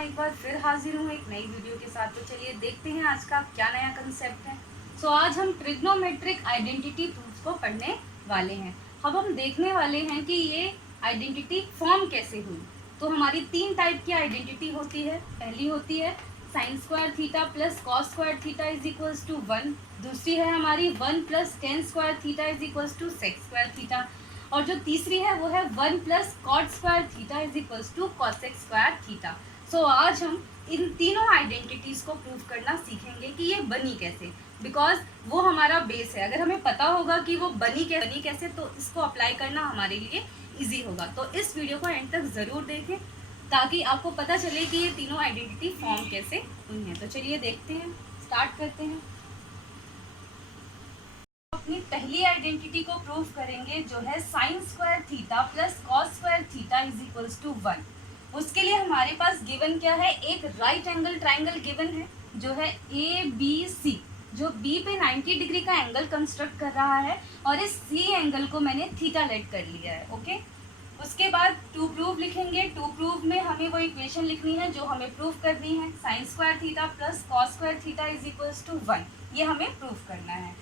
मैं एक बार फिर हाजिर हूँ एक नई वीडियो के साथ। तो चलिए देखते हैं आज का क्या नया कंसेप्ट है। आज हम ट्रिग्नोमेट्रिक आइडेंटिटी प्रूफ को पढ़ने वाले हैं। अब हम देखने वाले हैं कि ये आइडेंटिटी फॉर्म कैसे हुई। तो हमारी तीन टाइप की आइडेंटिटी होती है। पहली होती है sine square theta plus cos square theta is equals to 1। दूसरी है हमारी 1 plus ten square theta is equals to sec square theta. और जो तीसरी है वो है 1 plus cot square theta is equals to cosec square theta. आज हम इन तीनों आइडेंटिटीज को प्रूव करना सीखेंगे कि ये बनी कैसे, बिकॉज वो हमारा बेस है। अगर हमें पता होगा कि वो बनी कैसे तो इसको अप्लाई करना हमारे लिए इजी होगा। तो इस वीडियो को एंड तक ज़रूर देखें ताकि आपको पता चले कि ये तीनों आइडेंटिटी फॉर्म कैसे हुई हैं। तो चलिए देखते हैं, स्टार्ट करते हैं। अपनी पहली आइडेंटिटी को प्रूव करेंगे जो है sine square theta plus cos square theta is equals to 1। उसके लिए हमारे पास गिवन क्या है, एक राइट एंगल ट्राइंगल गिवन है जो है ABC, जो B पे 90 डिग्री का एंगल कंस्ट्रक्ट कर रहा है और इस C एंगल को मैंने थीटा लेट कर लिया है। ओके, उसके बाद टू प्रूव लिखेंगे। टू प्रूव में हमें वो इक्वेशन लिखनी है जो हमें प्रूव करनी है। Sine square theta plus cos square theta is equals to 1, ये हमें प्रूव करना है।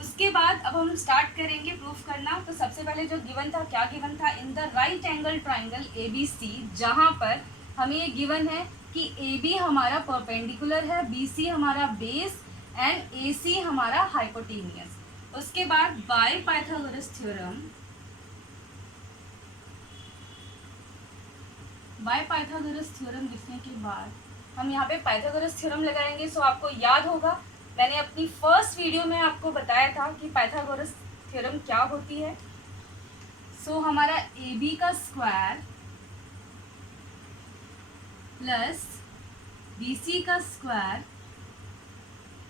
उसके बाद अब हम स्टार्ट करेंगे प्रूफ करना। तो सबसे पहले जो गिवन था, क्या गिवन था, इन the right angle triangle ABC, जहाँ पर हमें ये गिवन है कि AB हमारा परपेंडिकुलर है, BC हमारा बेस एंड AC हमारा हाइपोटेनियस। उसके बाद बाय पाइथागोरस थ्योरम, लिखने के बाद हम यहाँ पे पाइथागोरस थ्योरम लगाएंगे। आपको याद होगा मैंने अपनी फर्स्ट वीडियो में आपको बताया था कि पाइथागोरस थ्योरम क्या होती है। हमारा AB का स्क्वायर प्लस BC का square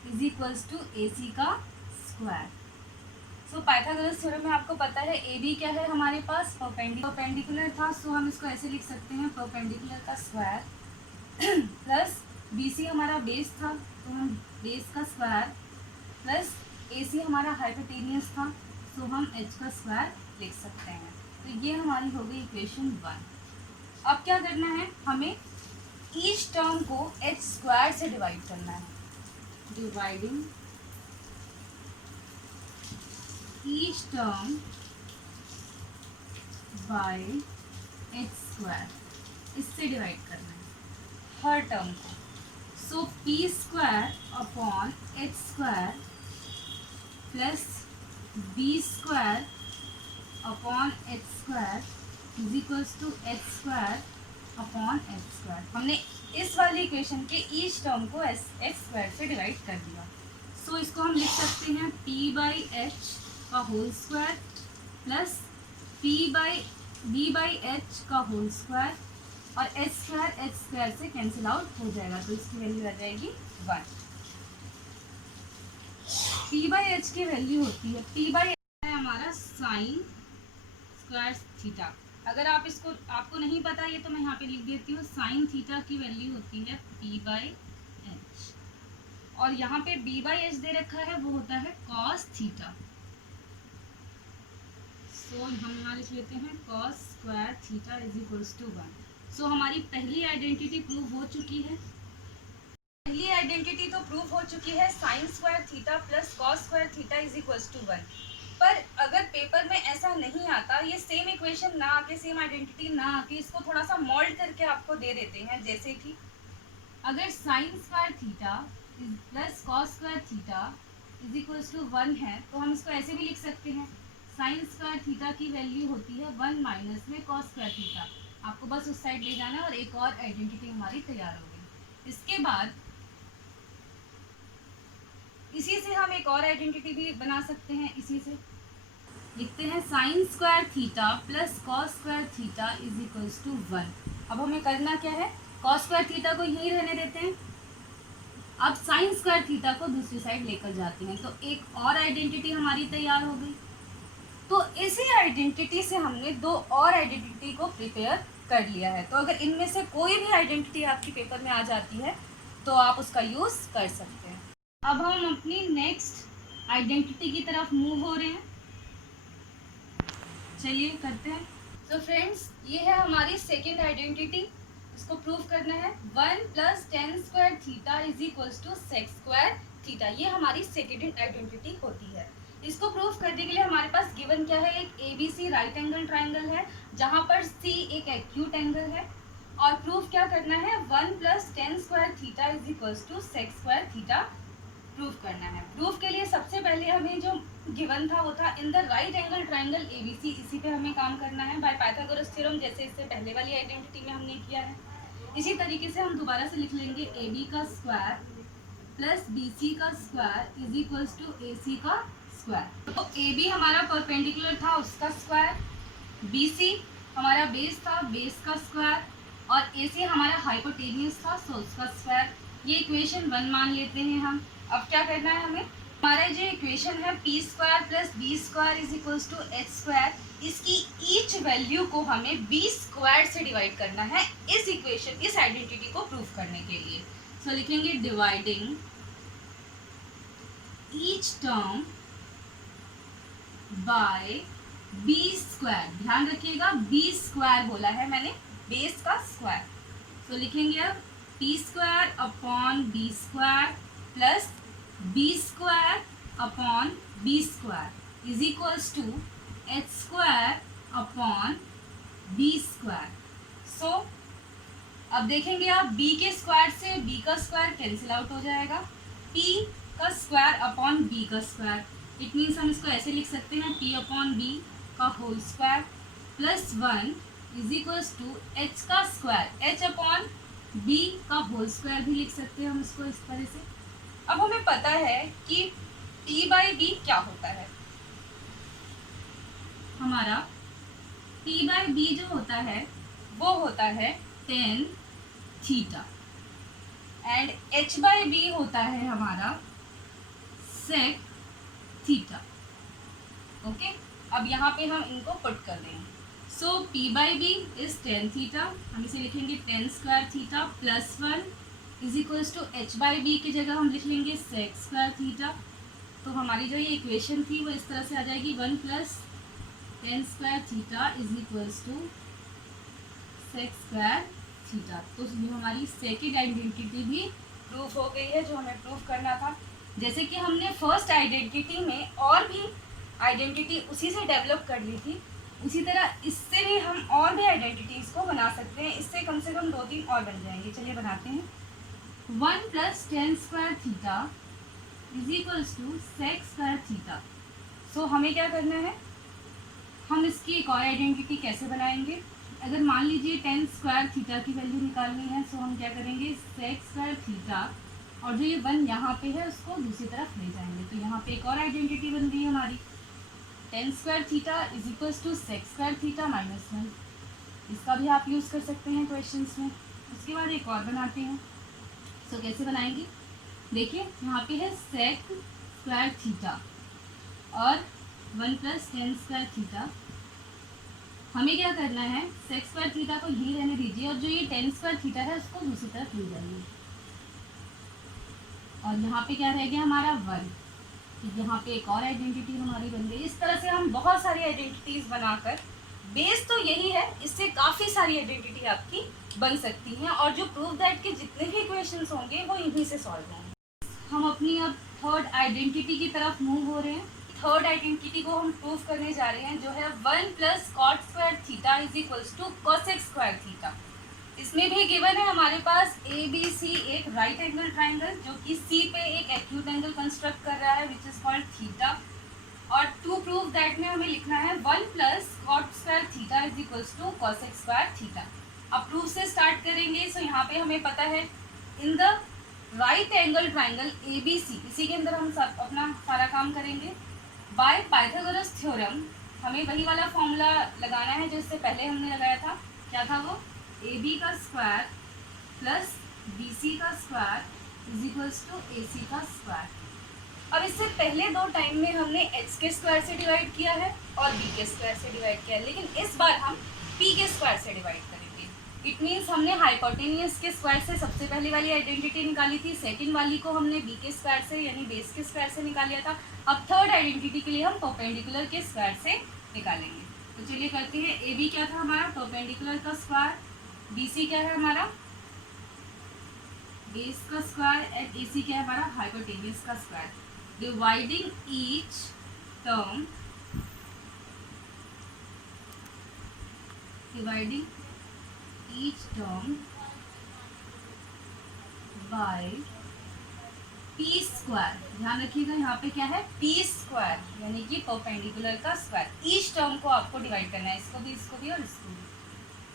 is equals to AC का स्क्वायर। पाइथागोरस थ्योरम में आपको पता है AB क्या है, हमारे पास परपेंडिकुलर था। हम इसको ऐसे लिख सकते हैं, परपेंडिकुलर का स्क्वायर प्लस BC हमारा बेस था तो हम बेस का स्क्वायर प्लस AC हमारा हाइपोटेनियस था हम H का स्क्वायर लिख सकते हैं। तो ये हमारी हो गई इक्वेशन 1। अब क्या करना है, हमें ईच टर्म को H स्क्वायर से डिवाइड करना है। Dividing each term by H square, इससे डिवाइड करना है हर टर्म को। P square upon H square plus B square upon H square is equals to H square upon H square. हमने इस वाली इक्वेशन के ईच टर्म को H स्क्वायर से डिवाइड कर दिया। इसको हम लिख सकते हैं P बाई H का whole square plus B by H का होल स्क्वायर और H स्क्वायर से कैंसिल आउट हो जाएगा तो इसकी वैल्यू आ जाएगी 1। P बाई H की वैल्यू होती है, P बाई H है हमारा साइन स्क्वायर थीटा। अगर आपको नहीं पता ये तो मैं यहाँ पे लिख देती हूँ। साइन थीटा की वैल्यू होती है P बाई H और यहाँ पे B बाई H दे रखा है, वो होता है कॉस थीटा। हम यहाँ लिख लेते हैं cos square theta is equals to 1। हमारी पहली आइडेंटिटी प्रूव हो चुकी है। पहली आइडेंटिटी तो प्रूव हो चुकी है, sine square theta plus cos square theta is equals to 1। पर अगर पेपर में ऐसा नहीं आता, ये सेम इक्वेशन ना आके, सेम आइडेंटिटी ना आके, इसको थोड़ा सा मोल्ड करके आपको दे देते हैं। जैसे कि अगर sine square theta plus cos square theta is equals to 1 है तो हम इसको ऐसे भी लिख सकते हैं, साइन स्क्वायर थीटा की वैल्यू होती है 1 माइनस में कॉस स्क्वायर थीटा। आपको बस उस साइड ले जाना है और एक और आइडेंटिटी हमारी तैयार हो गई। इसके बाद इसी से हम एक और आइडेंटिटी भी बना सकते हैं। इसी से लिखते हैं sine square theta plus cos square theta is equals to 1। अब हमें करना क्या है, कॉस स्क्वायर थीटा को यहीं रहने देते हैं। अब साइन स्क्वायर थीटा को दूसरी साइड लेकर जाते हैं तो एक और आइडेंटिटी हमारी तैयार हो गई। तो इसी आइडेंटिटी से हमने दो और आइडेंटिटी को प्रिपेयर कर लिया है। तो अगर इनमें से कोई भी आइडेंटिटी आपकी पेपर में आ जाती है तो आप उसका यूज़ कर सकते हैं। अब हम अपनी नेक्स्ट आइडेंटिटी की तरफ मूव हो रहे हैं। चलिए करते हैं। फ्रेंड्स, ये है हमारी सेकेंड आइडेंटिटी इसको प्रूव करना है 1 plus ten square theta is equals to sec square theta. ये हमारी सेकेंड आइडेंटिटी होती है। इसको प्रूव करने के लिए हमारे पास गिवन क्या है, एक ABC राइट एंगल ट्राइंगल है जहां पर C एक एक्यूट एंगल है, और प्रूफ क्या करना है 1 plus ten square theta is equals to sec square theta proof करना है। प्रूफ के लिए सबसे पहले हमें जो गिवन था वो था इन the right angle triangle ABC, इसी पे हमें काम करना है बाय पाइथागोरस थ्योरम, जैसे इससे पहले वाली आइडेंटिटी में हमने किया है। इसी तरीके से हम दोबारा से लिख लेंगे AB का स्क्वायर प्लस BC का square is equals to AC का स्क्वायर। तो AB हमारा परपेंडिकुलर था उसका स्क्वायर, BC हमारा बेस था बेस का स्क्वायर, और AC हमारा हाइपोटेनियस था सो उसका स्क्वायर। ये इक्वेशन 1 मान लेते हैं हम। अब क्या करना है हमें, हमारा जो इक्वेशन है p square plus b square is equals to h square, इसकी ईच वैल्यू को हमें बी स्क्वायर से डिवाइड करना है इस इक्वेशन, इस आइडेंटिटी को प्रूव करने के लिए। सो लिखेंगे dividing each term by b square. ध्यान रखिएगा बी स्क्वायर बोला है मैंने, बेस का स्क्वायर। सो लिखेंगे अब p square upon b square plus b square upon b square is equals to h square upon b square. So अब देखेंगे आप b के स्क्वायर से b का स्क्वायर कैंसिल आउट हो जाएगा, p का स्क्वायर अपॉन b का स्क्वायर। इट मीन्स हम इसको ऐसे लिख सकते हैं p अपॉन b का whole square plus 1 is equals to h का स्क्वायर, h अपॉन b का होल स्क्वायर भी लिख सकते हैं हम इसको इस तरह से। अब हमें पता है कि p बाई बी क्या होता है, हमारा p बाई बी जो होता है वो होता है tan theta, and h by b होता है हमारा सेक थीटा। ओके, अब यहाँ पे हम इनको पुट कर देंगे। So p by b is tan theta, हम इसे लिखेंगे tan square theta plus 1 is equals to h by b की जगह हम लिख लेंगे सेक स्क्वायर थीटा। तो हमारी जो ये इक्वेशन थी वो इस तरह से आ जाएगी 1 plus ten square theta is equals to sec square theta. तो ये हमारी सेकेंड आइडेंटिटी भी प्रूफ हो गई है जो हमें प्रूफ करना था। जैसे कि हमने फर्स्ट आइडेंटिटी में और भी आइडेंटिटी उसी से डेवलप कर ली थी, उसी तरह इससे भी हम और भी आइडेंटिटीज़ को बना सकते हैं। इससे कम से कम 2-3 और बन जाएंगे। चलिए बनाते हैं। 1 plus ten square theta is equals to sec square theta. So हमें क्या करना है, हम इसकी एक और आइडेंटिटी कैसे बनाएंगे। अगर मान लीजिए टेन स्क्वायर थीटा की वैल्यू निकालनी है, सो हम क्या करेंगे सेक स्क्वायर थीटा, और जो ये 1 यहाँ पे है उसको दूसरी तरफ ले जाएंगे। तो यहाँ पे एक और आइडेंटिटी बन गई हमारी, tan square theta is equals to sec square theta minus 1। इसका भी आप यूज़ कर सकते हैं क्वेश्चंस में। उसके बाद एक और बनाते हैं। सो कैसे बनाएंगे, देखिए यहाँ पे है सेक स्क्वायर थीटा और 1 प्लस टेन स्क्वायर थीटा। हमें क्या करना है, सेक स्क्वायर थीटा को यही रहने दीजिए, और जो ये टेन स्क्वायर थीटा है उसको दूसरी तरफ ले जाइए, और यहाँ पे क्या रह गया हमारा 1। तो यहाँ पे एक और आइडेंटिटी हमारी बन गई। इस तरह से हम बहुत सारी आइडेंटिटीज़ बनाकर, बेस तो यही है, इससे काफ़ी सारी आइडेंटिटी आपकी बन सकती हैं, और जो प्रूव दैट के जितने भी इक्वेशंस होंगे वो इन्हीं से सॉल्व होंगे। हम अपनी अब थर्ड आइडेंटिटी की तरफ मूव हो रहे हैं। थर्ड आइडेंटिटी को हम प्रूव करने जा रहे हैं, जो है 1 plus cot square theta is equals to cosec square theta. इसमें भी गिवन है हमारे पास ABC एक राइट एंगल ट्राइंगल जो कि C पे एक एक्यूट एंगल कंस्ट्रक्ट कर रहा है विच इज कॉल्ड थीटा, और टू प्रूव दैट में हमें लिखना है 1 plus cot square theta is equals to cosec square theta. अब प्रूफ से स्टार्ट करेंगे। सो यहाँ पे हमें पता है in the right angle triangle ABC, इसी के अंदर हम सब अपना सारा काम करेंगे। बाय पाइथागोरस थ्योरम हमें वही वाला फॉर्मूला लगाना है जो इससे पहले हमने लगाया था। क्या था वो, AB का स्क्वायर प्लस BC का square is equals to AC का स्क्वायर। अब इससे पहले 2 टाइम में हमने h के स्क्वायर से डिवाइड किया है और b के स्क्वायर से डिवाइड किया है, लेकिन इस बार हम p के स्क्वायर से डिवाइड करेंगे। इट मीन्स हमने हाइपोटेनियस के स्क्वायर से सबसे पहली वाली आइडेंटिटी निकाली थी, सेकंड वाली को हमने b के स्क्वायर से यानी बेस के स्क्वायर से निकाल लिया था। अब थर्ड आइडेंटिटी के लिए हम परपेंडिकुलर के स्क्वायर से निकालेंगे। तो चलिए करते हैं। AB क्या था हमारा, परपेंडिकुलर का स्क्वायर BC क्या है हमारा, बेस का स्क्वायर, एंड AC क्या है हमारा, हाइपोटेन्यूज का square. Dividing each term, dividing each term by P square. ध्यान रखिएगा यहाँ पे क्या है, पी स्क्वायर, यानी कि परपेंडिकुलर का स्क्वायर। ईच टर्म को आपको डिवाइड करना है, इसको भी और इसको भी।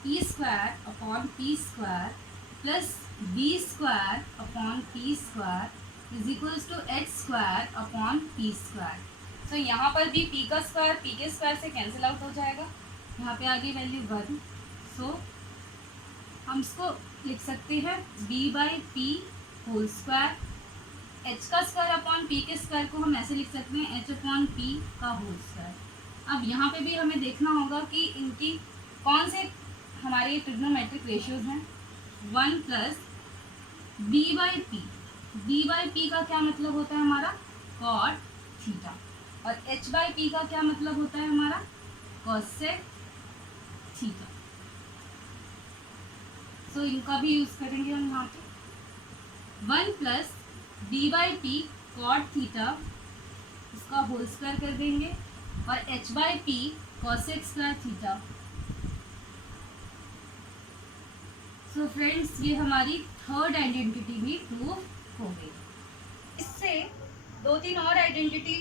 P square upon p square plus b square upon p square is equals to h square upon p square. तो यहाँ पर भी पी का स्क्वायर पी के स्क्वायर से कैंसिल आउट हो जाएगा, यहाँ पे आगे वैल्यू 1। सो हम इसको लिख सकते हैं b by p whole square. H का स्क्वायर अपॉन पी के स्क्वायर को हम ऐसे लिख सकते हैं एच अपॉन पी का होल स्क्वायर। अब यहाँ पे भी हमें देखना होगा कि इनकी कौन से हमारे ट्रिग्नोमेट्रिक रेशियोज हैं। 1 plus b by p, b by p का क्या मतलब होता है हमारा, कॉट थीटा, और एच बाई पी का क्या मतलब होता है हमारा, कॉसेक थीटा। सो इनका भी यूज करेंगे हम यहाँ पे। 1 plus b by p cot theta, इसका होल स्क्वायर कर देंगे, और h by p cosec square theta. So friends, ये हमारी थर्ड आइडेंटिटी भी प्रूव हो गई। इससे 2-3 और आइडेंटिटी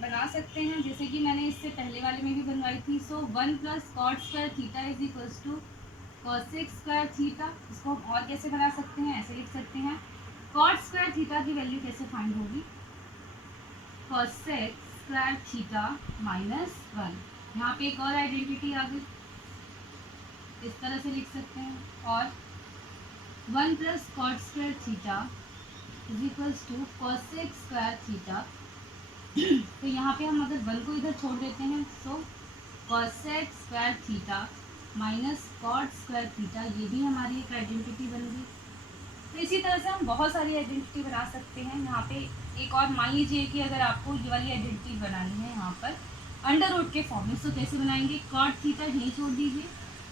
बना सकते हैं, जैसे कि मैंने इससे पहले वाले में भी बनवाई थी। सो 1 plus cot square theta is equals to cosec square theta. इसको हम और कैसे बना सकते हैं, ऐसे लिख सकते हैं, कॉट स्क्वायर थीटा की वैल्यू कैसे फाइंड होगी, कॉसेक स्क्वायर थीटा माइनस 1। यहाँ पे एक और आइडेंटिटी आ गई, इस तरह से लिख सकते हैं, और 1 plus cot square theta is equals to cosec square theta. तो यहाँ पे हम अगर 1 को इधर छोड़ देते हैं, so cosec square theta minus cot square theta, ये भी हमारी एक आइडेंटिटी बन गई। तो इसी तरह से हम बहुत सारी आइडेंटिटी बना सकते हैं। यहाँ पे एक और मान लीजिए कि अगर आपको ये वाली आइडेंटिटी बनानी है यहाँ पर अंडर रूट के फॉर्म में, तो कैसे बनाएंगे, कॉट थीटा यहीं छोड़ दीजिए,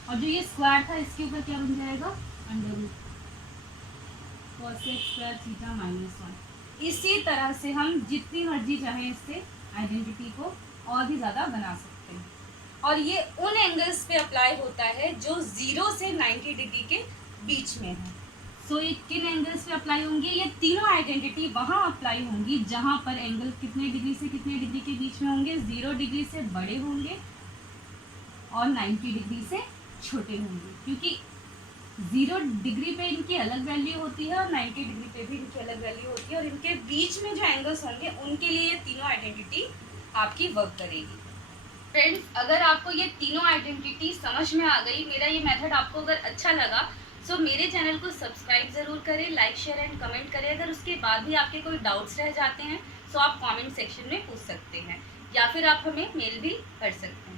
और जो ये स्क्वायर था इसके ऊपर क्या बन जाएगा, under root cosec square theta minus 1। इसी तरह से हम जितनी मर्जी चाहें इससे आइडेंटिटी को और भी ज़्यादा बना सकते हैं, और ये उन एंगल्स पे अप्लाई होता है जो 0 से 90 डिग्री के बीच में है। सो ये किन एंगल्स पे अप्लाई होंगी, ये तीनों आइडेंटिटी वहाँ अप्लाई होंगी जहाँ पर एंगल कितने डिग्री से कितने डिग्री के बीच में होंगे, 0 डिग्री से बड़े होंगे और 90 डिग्री से छोटे होंगे, क्योंकि 0 डिग्री पे इनकी अलग वैल्यू होती है और 90 डिग्री पे भी इनकी अलग वैल्यू होती है, और इनके बीच में जो एंगल्स होंगे उनके लिए ये तीनों आइडेंटिटी आपकी वर्क करेगी। फ्रेंड्स, अगर आपको ये तीनों आइडेंटिटी समझ में आ गई, मेरा ये मेथड आपको अगर अच्छा लगा, सो मेरे चैनल को सब्सक्राइब ज़रूर करें, लाइक शेयर एंड कमेंट करें। अगर उसके बाद भी आपके कोई डाउट्स रह जाते हैं, सो आप कमेंट सेक्शन में पूछ सकते हैं, या फिर आप हमें मेल भी कर सकते हैं।